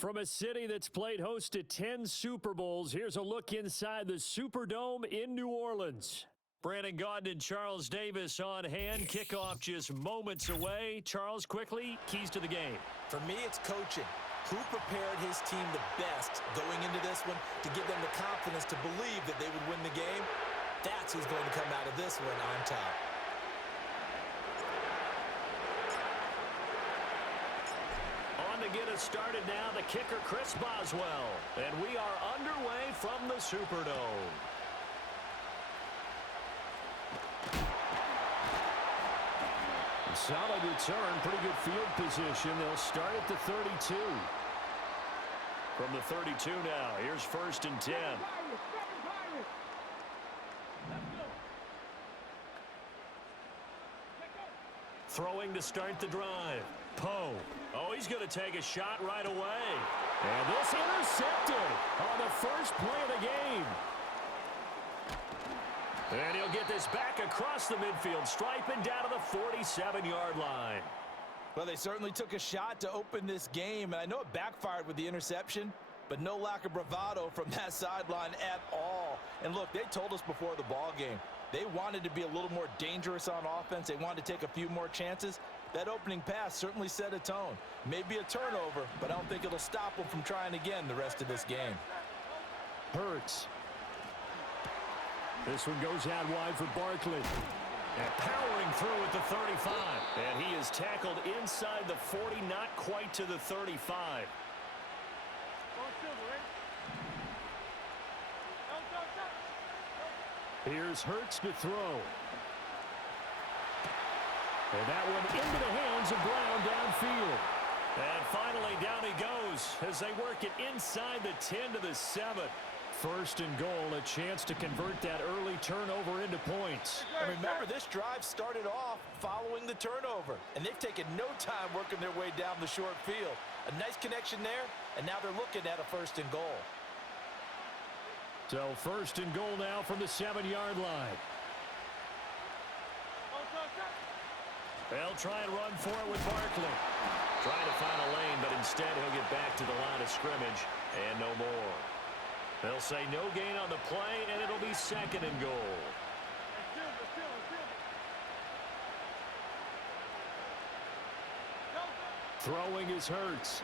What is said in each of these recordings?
From a city that's played host to 10 Super Bowls, here's a look inside the SuperDome in New Orleans. Brandon Gaudin and Charles Davis on hand. Kickoff just moments away. Charles, quickly, keys to the game. For me, it's coaching. Who prepared his team the best going into this one to give them the confidence to believe that they would win the game? That's who's going to come out of this one on top. On to get us started now, the kicker, Chris Boswell. And we are underway from the SuperDome. Solid return, pretty good field position. They'll start at the 32. From the 32 now, here's 1st and 10. Throwing to start the drive. Poe. Oh, he's going to take a shot right away. And this intercepted on the first play of the game. And he'll get this back across the midfield stripe and down to the 47-yard line. Well, they certainly took a shot to open this game, and I know it backfired with the interception, but no lack of bravado from that sideline at all. And look, they told us before the ball game, they wanted to be a little more dangerous on offense. They wanted to take a few more chances. That opening pass certainly set a tone. Maybe a turnover, but I don't think it'll stop them from trying again the rest of this game. Hurts. This one goes out wide for Barkley. And powering through at the 35. And he is tackled inside the 40, not quite to the 35. Here's Hurts to throw. And that one into the hands of Brown downfield. And finally down he goes as they work it inside the 10 to the 7. 1st and goal, a chance to convert that early turnover into points. And remember, this drive started off following the turnover, and they've taken no time working their way down the short field. A nice connection there, and now they're looking at a 1st and goal. So 1st and goal now from the 7-yard line. They'll try and run for it with Barkley. Trying to find a lane, but instead he'll get back to the line of scrimmage and no more. They'll say no gain on the play, and it'll be 2nd and goal. Throwing is Hurts.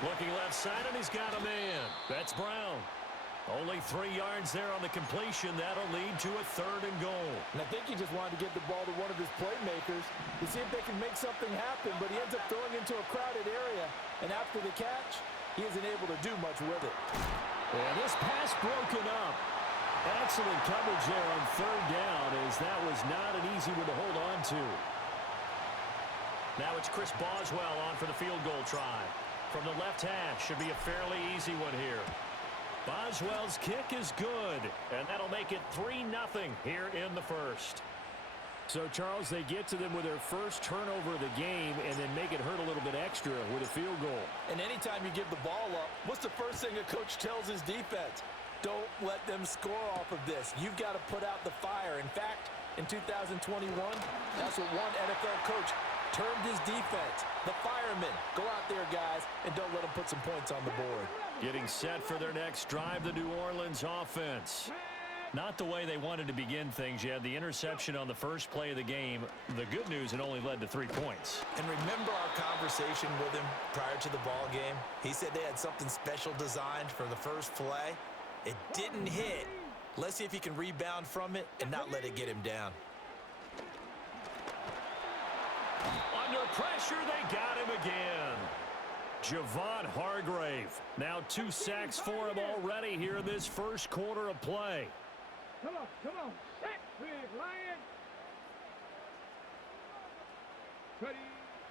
Looking left side, and he's got a man. That's Brown. Only 3 yards there on the completion. That'll lead to a 3rd and goal. And I think he just wanted to get the ball to one of his playmakers to see if they can make something happen, but he ends up throwing into a crowded area, and after the catch, he isn't able to do much with it. And this pass broken up. Excellent coverage there on 3rd down, as that was not an easy one to hold on to. Now it's Chris Boswell on for the field goal try. From the left hash, should be a fairly easy one here. Boswell's kick is good, and that'll make it 3-0 here in the 1st. So, Charles, they get to them with their first turnover of the game and then make it hurt a little bit extra with a field goal. And anytime you give the ball up, what's the first thing a coach tells his defense? Don't let them score off of this. You've got to put out the fire. In fact, in 2021, that's what one NFL coach termed his defense. The firemen. Go out there, guys, and don't let them put some points on the board. Getting set for their next drive, the New Orleans offense. Not the way they wanted to begin things. You had the interception on the first play of the game. The good news, it only led to 3 points. And remember our conversation with him prior to the ball game? He said they had something special designed for the first play. It didn't hit. Let's see if he can rebound from it and not let it get him down. Under pressure, they got him again. Javon Hargrave. Now 2 sacks for him already here in this first quarter of play. Come on. Set, big lion.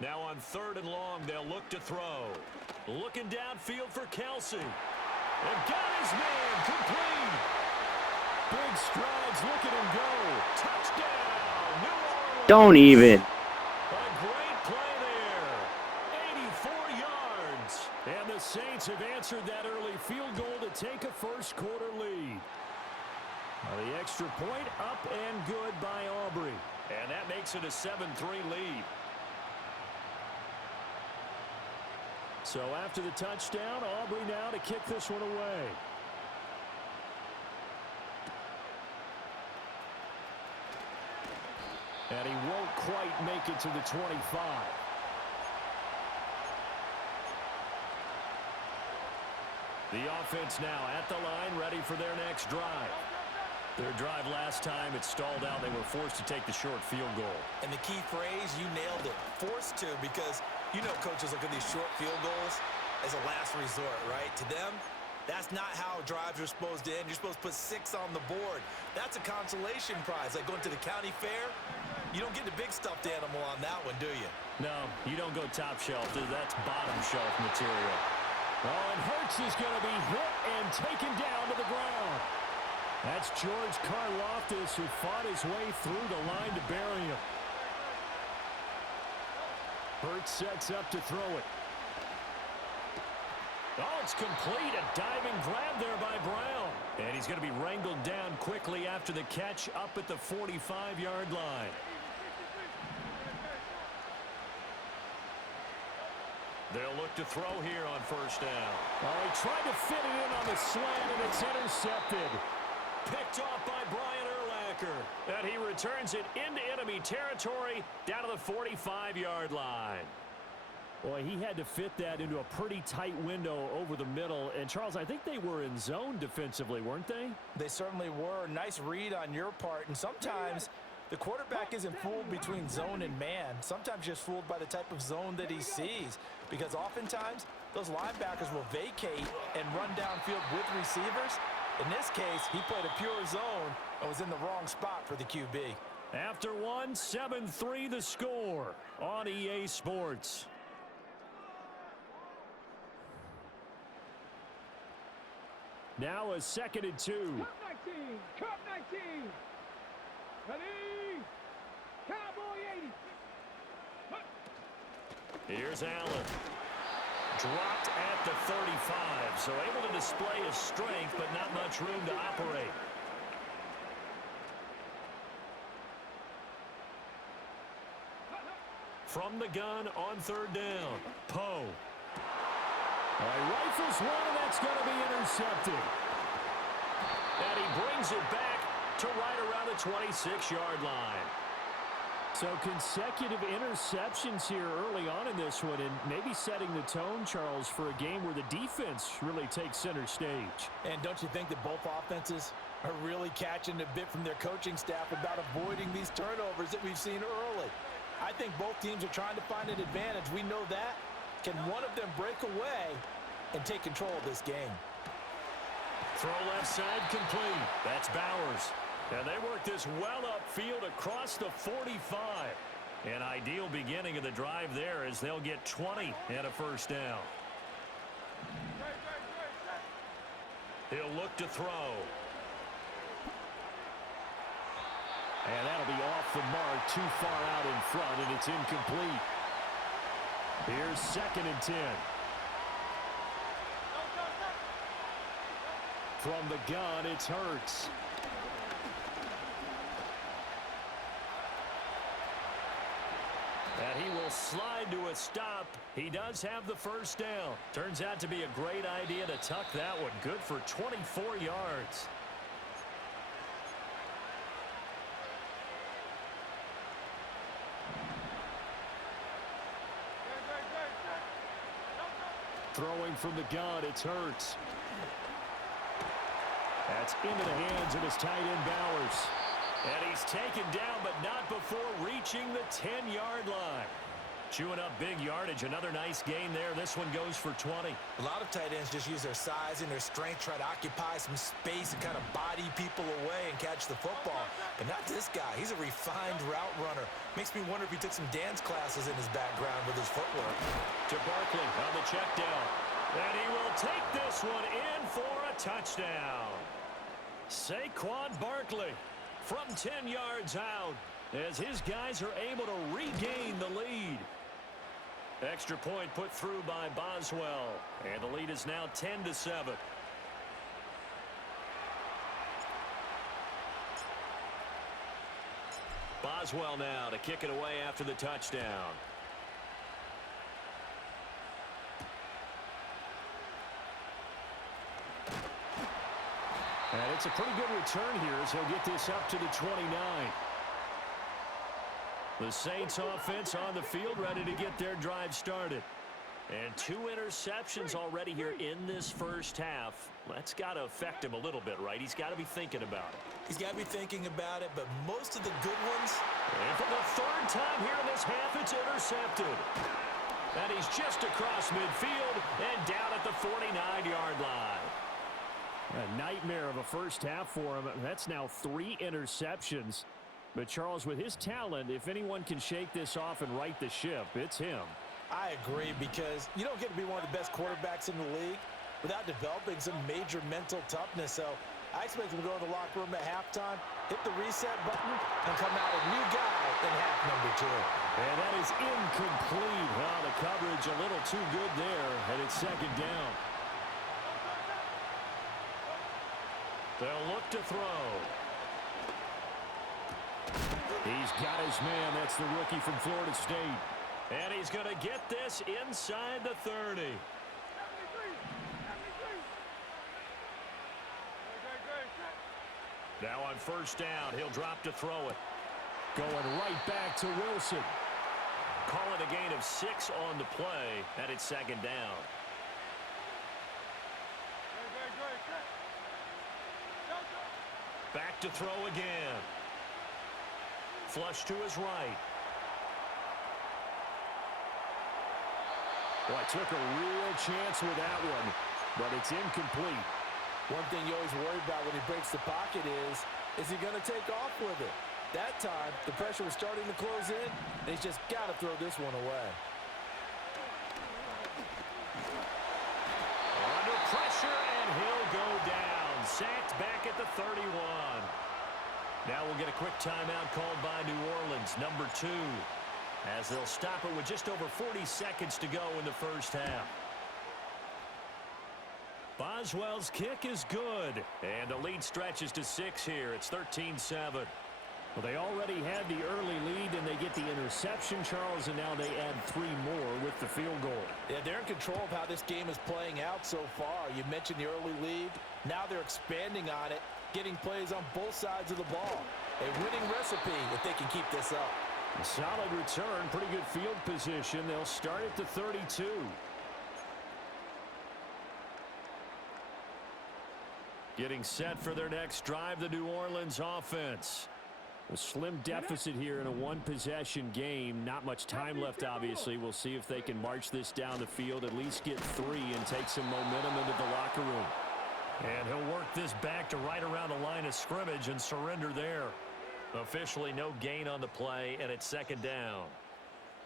Now on 3rd and long, they'll look to throw. Looking downfield for Kelsey. And got his man complete. Big strides, look at him go. Touchdown, New Orleans. Don't even. A great play there. 84 yards. And the Saints have answered that early field goal to take a first quarter lead. The extra point up and good by Aubrey. And that makes it a 7-3 lead. So after the touchdown, Aubrey now to kick this one away. And he won't quite make it to the 25. The offense now at the line, ready for their next drive. Their drive last time, it stalled out. They were forced to take the short field goal. And the key phrase, you nailed it, forced to, because you know coaches look at these short field goals as a last resort, right? To them, that's not how drives are supposed to end. You're supposed to put 6 on the board. That's a consolation prize, like going to the county fair. You don't get the big stuffed animal on that one, do you? No, you don't go top shelf. That's bottom shelf material. Oh, and Hurts is going to be hit and taken down to the ground. That's George Karlaftis, who fought his way through the line to bury him. Hurts sets up to throw it. Oh, it's complete. A diving grab there by Brown. And he's going to be wrangled down quickly after the catch up at the 45-yard line. They'll look to throw here on first down. Oh, he tried to fit it in on the slant, and it's intercepted. Picked off by Brian Urlacher. And he returns it into enemy territory down to the 45-yard line. Boy, he had to fit that into a pretty tight window over the middle. And, Charles, I think they were in zone defensively, weren't they? They certainly were. Nice read on your part. And sometimes the quarterback isn't fooled between zone and man. Sometimes just fooled by the type of zone that he sees. Because oftentimes, those linebackers will vacate and run downfield with receivers. In this case, he played a pure zone and was in the wrong spot for the QB. After one, 7-3 the score on EA Sports. Now a 2nd and 2. Cup 19. Ready? Cowboy 80. Here's Allen. Dropped at the 35, so able to display his strength, but not much room to operate. From the gun on 3rd down, Poe. He rifles one, and that's going to be intercepted. And he brings it back to right around the 26-yard line. So consecutive interceptions here early on in this one, and maybe setting the tone, Charles, for a game where the defense really takes center stage. And don't you think that both offenses are really catching a bit from their coaching staff about avoiding these turnovers that we've seen early? I think both teams are trying to find an advantage. We know that. Can one of them break away and take control of this game? Throw left side complete. That's Bowers. And they work this well upfield across the 45. An ideal beginning of the drive there as they'll get 20 and a first down. He'll look to throw. And that'll be off the mark, too far out in front, and it's incomplete. Here's 2nd and 10. From the gun, it's Hurts. And he will slide to a stop. He does have the first down. Turns out to be a great idea to tuck that one. Good for 24 yards. Throwing from the gun, it's Hurts. That's into the hands of his tight end, Bowers. And he's taken down, but not before reaching the 10-yard line. Chewing up big yardage. Another nice gain there. This one goes for 20. A lot of tight ends just use their size and their strength, try to occupy some space and kind of body people away and catch the football. But not this guy. He's a refined route runner. Makes me wonder if he took some dance classes in his background with his footwork. To Barkley on the check down. And he will take this one in for a touchdown. Saquon Barkley from 10 yards out as his guys are able to regain the lead. Extra point put through by Boswell. And the lead is now 10-7. Boswell now to kick it away after the touchdown. And it's a pretty good return here as he'll get this up to the 29. The Saints offense on the field, ready to get their drive started. And 2 interceptions already here in this first half. That's got to affect him a little bit, right? He's got to be thinking about it. He's got to be thinking about it, but most of the good ones. And for the 3rd time here in this half, it's intercepted. And he's just across midfield and down at the 49-yard line. A nightmare of a first half for him. That's now 3 interceptions. But Charles, with his talent, if anyone can shake this off and right the ship, it's him. I agree, because you don't get to be one of the best quarterbacks in the league without developing some major mental toughness. So I expect him to go in the locker room at halftime, hit the reset button, and come out a new guy in half number 2. And that is incomplete. Well, the coverage a little too good there, and it's 2nd down. They'll look to throw. He's got his man. That's the rookie from Florida State. And he's going to get this inside the 30. Now on 1st down, he'll drop to throw it. Going right back to Wilson. Call it a gain of 6 on the play, and it's 2nd down. Back to throw again. Flush to his right. Boy, took a real chance with that one, but it's incomplete. One thing you always worry about when he breaks the pocket is he going to take off with it? That time, the pressure was starting to close in, and he's just got to throw this one away. Under pressure, and he'll go down. Sacked back at the 31. Now we'll get a quick timeout called by New Orleans, number 2. As they'll stop it with just over 40 seconds to go in the first half. Boswell's kick is good. And the lead stretches to 6 here. It's 13-7. Well, they already had the early lead, and they get the interception, Charles, and now they add 3 more with the field goal. Yeah, they're in control of how this game is playing out so far. You mentioned the early lead. Now they're expanding on it, getting plays on both sides of the ball. A winning recipe if they can keep this up. A solid return, pretty good field position. They'll start at the 32. Getting set for their next drive, the New Orleans offense. A slim deficit here in a 1-possession game. Not much time left, obviously. We'll see if they can march this down the field, at least get 3 and take some momentum into the locker room. And he'll work this back to right around the line of scrimmage and surrender there. Officially no gain on the play, and it's 2nd down.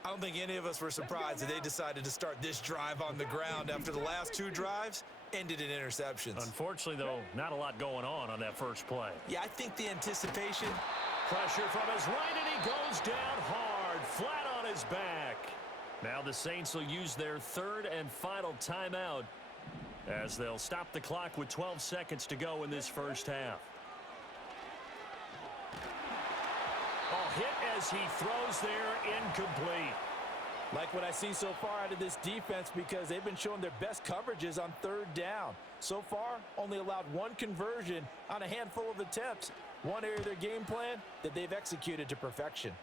I don't think any of us were surprised that they decided to start this drive on the ground after the last 2 drives ended in interceptions. Unfortunately, though, not a lot going on that first play. Yeah, I think the anticipation. Pressure from his right, and he goes down hard, flat on his back. Now the Saints will use their 3rd and final timeout as they'll stop the clock with 12 seconds to go in this first half. Oh, hit as he throws there, incomplete. Like what I see so far out of this defense, because they've been showing their best coverages on 3rd down. So far, only allowed 1 conversion on a handful of attempts. One area of their game plan that they've executed to perfection.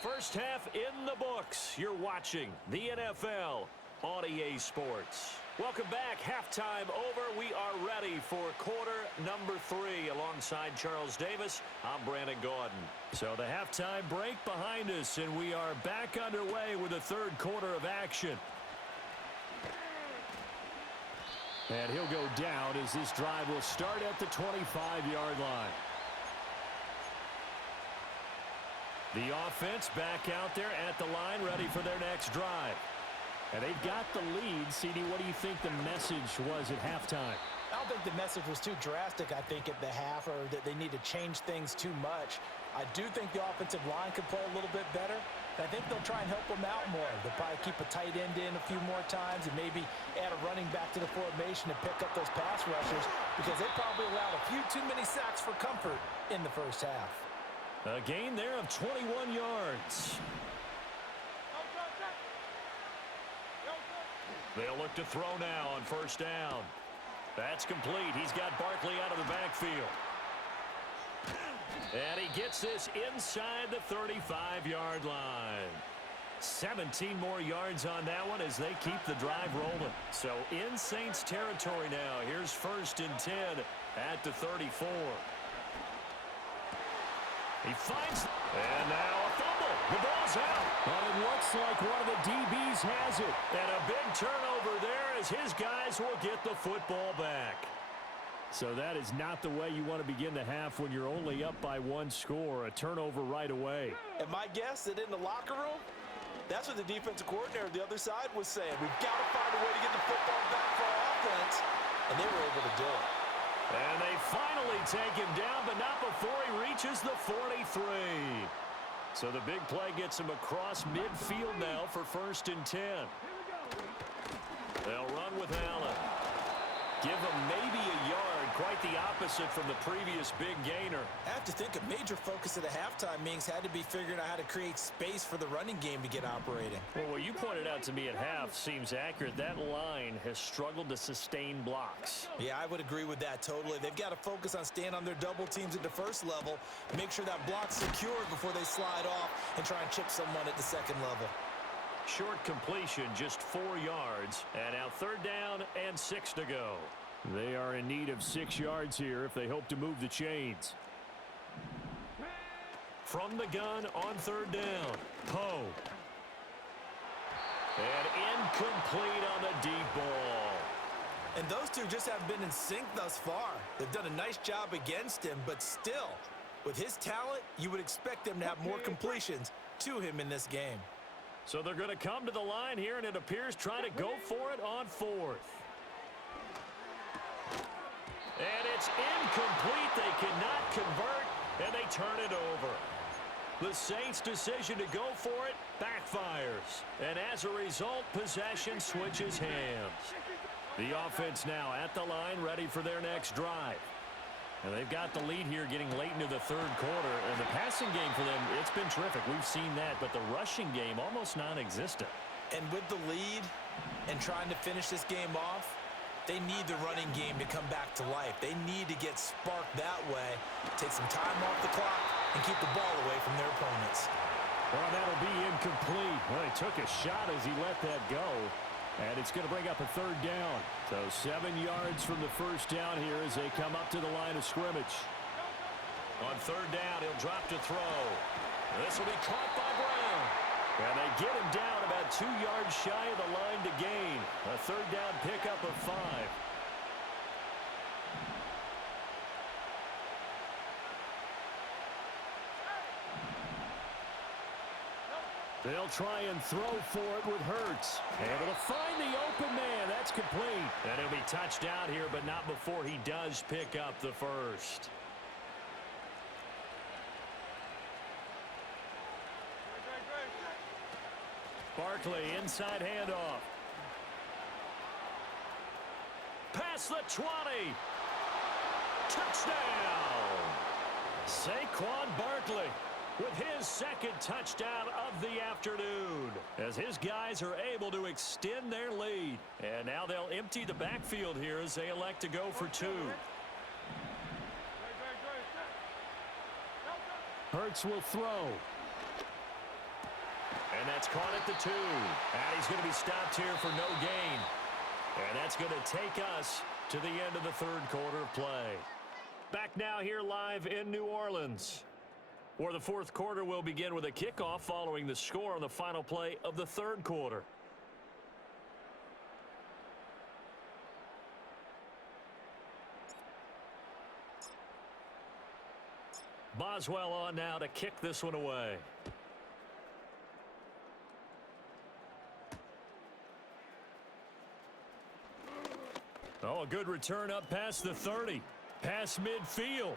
First half in the books. You're watching the NFL on EA Sports. Welcome back. Halftime over. We are ready for quarter number 3. Alongside Charles Davis, I'm Brandon Gordon. So the halftime break behind us, and we are back underway with the 3rd quarter of action. And he'll go down as this drive will start at the 25-yard line. The offense back out there at the line, ready for their next drive. And they've got the lead. CD, what do you think the message was at halftime? I don't think the message was too drastic, I think, at the half, or that they need to change things too much. I do think the offensive line could play a little bit better. I think they'll try and help them out more. They'll probably keep a tight end in a few more times and maybe add a running back to the formation to pick up those pass rushers, because they probably allowed a few too many sacks for comfort in the first half. A gain there of 21 yards. They'll look to throw now on first down. That's complete. He's got Barkley out of the backfield. And he gets this inside the 35-yard line. 17 more yards on that one as they keep the drive rolling. So in Saints territory now. Here's 1st and 10 at the 34. He finds, and now a fumble. The ball's out. But it looks like one of the DBs has it. And a big turnover there as his guys will get the football back. So that is not the way you want to begin the half when you're only up by 1 score. A turnover right away. And my guess that in the locker room, that's what the defensive coordinator on the other side was saying. We've got to find a way to get the football back for our offense. And they were able to do it. And they finally take him down, but not before he reaches the 43. So the big play gets him across midfield now for 1st and 10. They'll run with Allen. Give him maybe a yard. Quite the opposite from the previous big gainer. I have to think a major focus at the halftime means had to be figuring out how to create space for the running game to get operating. Well, what you pointed out to me at half seems accurate. That line has struggled to sustain blocks. Yeah, I would agree with that totally. They've got to focus on staying on their double teams at the first level, make sure that block's secured before they slide off and try and chip someone at the second level. Short completion, just 4 yards. And now 3rd down and 6 to go. They are in need of 6 yards here if they hope to move the chains. From the gun on 3rd down, Poe. And incomplete on the deep ball. And those two just haven't been in sync thus far. They've done a nice job against him, but still, with his talent, you would expect them to have more completions to him in this game. So they're going to come to the line here, and it appears trying to go for it on 4th. And it's incomplete. They cannot convert, and they turn it over. The Saints' decision to go for it backfires. And as a result, possession switches hands. The offense now at the line, ready for their next drive. And they've got the lead here getting late into the 3rd quarter. And the passing game for them, it's been terrific. We've seen that. But the rushing game, almost non-existent. And with the lead and trying to finish this game off, they need the running game to come back to life. They need to get sparked that way, take some time off the clock, and keep the ball away from their opponents. Well, that'll be incomplete. Well, he took a shot as he let that go. And it's going to bring up a 3rd down. So 7 yards from the first down here as they come up to the line of scrimmage. On 3rd down, he'll drop to throw. This will be caught by Brown. And they get him down about 2 yards shy of the line to gain. A 3rd down pickup of 5. They'll try and throw for it with Hurts. Able to find the open man. That's complete. And he'll be touched out here, but not before he does pick up the first. Barkley, inside handoff. Past the 20. Touchdown! Saquon Barkley with his 2nd touchdown of the afternoon as his guys are able to extend their lead. And now they'll empty the backfield here as they elect to go for 2. Hurts will throw. And that's caught at the 2. And he's going to be stopped here for no gain. And that's going to take us to the end of the 3rd quarter of play. Back now here live in New Orleans, where the 4th quarter will begin with a kickoff following the score on the final play of the 3rd quarter. Boswell on now to kick this one away. Oh, a good return up past the 30. Past midfield.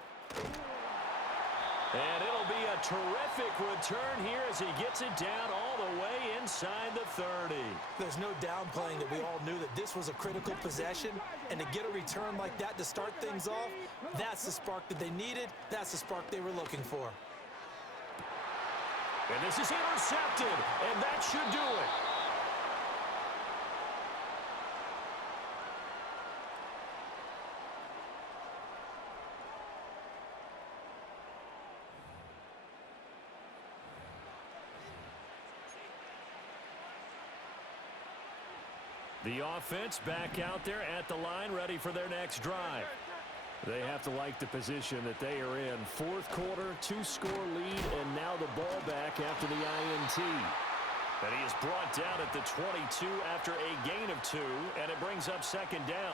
And it'll be a terrific return here as he gets it down all the way inside the 30. There's no downplaying that we all knew that this was a critical possession, and to get a return like that to start things off, that's the spark that they needed. That's the spark they were looking for. And this is intercepted, and that should do it. The offense back out there at the line, ready for their next drive. They have to like the position that they are in. Fourth quarter, 2-score lead, and now the ball back after the INT. And he is brought down at the 22 after a gain of 2, and it brings up second down.